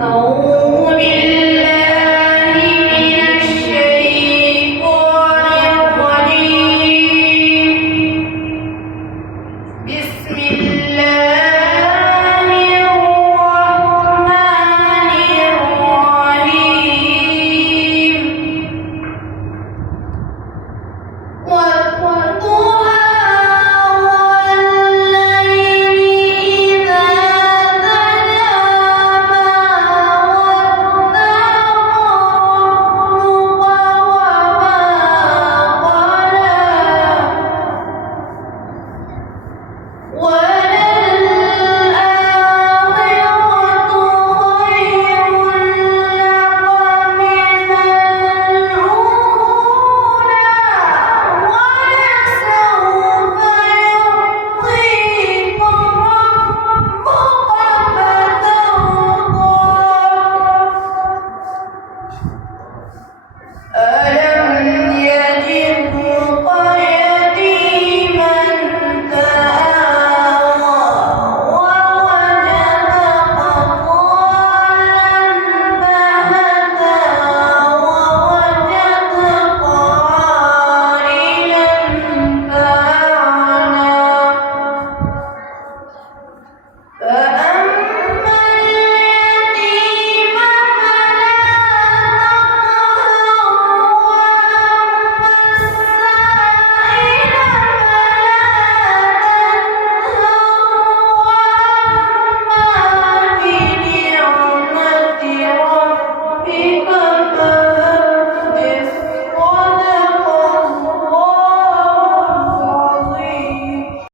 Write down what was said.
أعوذ بالله من الشيطان الرجيم. بسم الله الرحمن الرحيم. والضحى والليل إذا سجى ما ودعك ربك وما قلى وللآخرة خير لك من الأولى ولسوف يعطيك ربك فترضى. ألم يجدك يتيما فآوى ووجدك ضالا فهدى ووجدك عائلا فأغنى